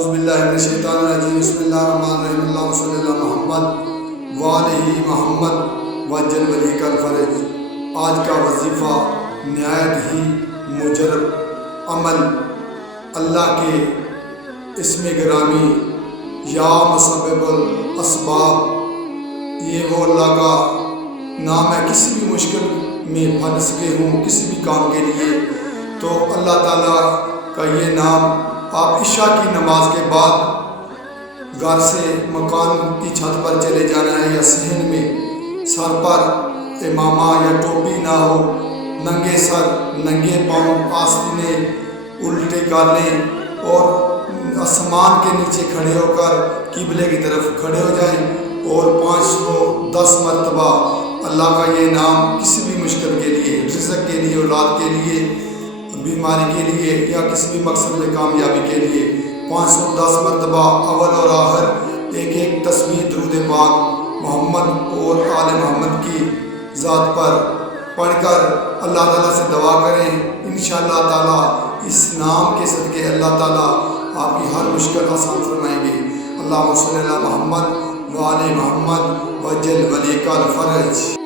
اعوذ باللہ من الشیطان الرجیم بسم اللہ الرحمن الرحیم اللہم صلی اللہ محمد وآلہ محمد وجل ولی کا الفرج۔ آج کا وظیفہ نہایت ہی مجرب عمل اللہ کے اسم گرامی یا مسبب الاسباب، یہ وہ اللہ کا نام ہے۔ کسی بھی مشکل میں پھنس کے ہوں، کسی بھی کام کے لیے، تو اللہ تعالیٰ کا یہ نام آپ عشاء کی نماز کے بعد گھر سے مکان کی چھت پر چلے جانا ہے، یا صحن میں سر پر امامہ یا ٹوپی نہ ہو، ننگے سر ننگے پاؤں آستینے الٹے کر لیں اور آسمان کے نیچے کھڑے ہو کر قبلے کی طرف کھڑے ہو جائیں اور 510 مرتبہ اللہ کا یہ نام کسی بھی مشکل کے لیے، رزق کے لیے، اولاد کے لیے، بیماری کے لیے، یا کسی بھی مقصد میں کامیابی کے لیے 510 مرتبہ اول اور آخر ایک تسبیح درود پاک محمد اور آل محمد کی ذات پر پڑھ کر اللہ تعالیٰ سے دعا کریں۔ انشاءاللہ تعالیٰ اس نام کے صدقے اللہ تعالیٰ آپ کی ہر مشکل آسان فرمائیں گے۔ اللہم صلی اللہ محمد وآل محمد وجل ولی کا الفرج۔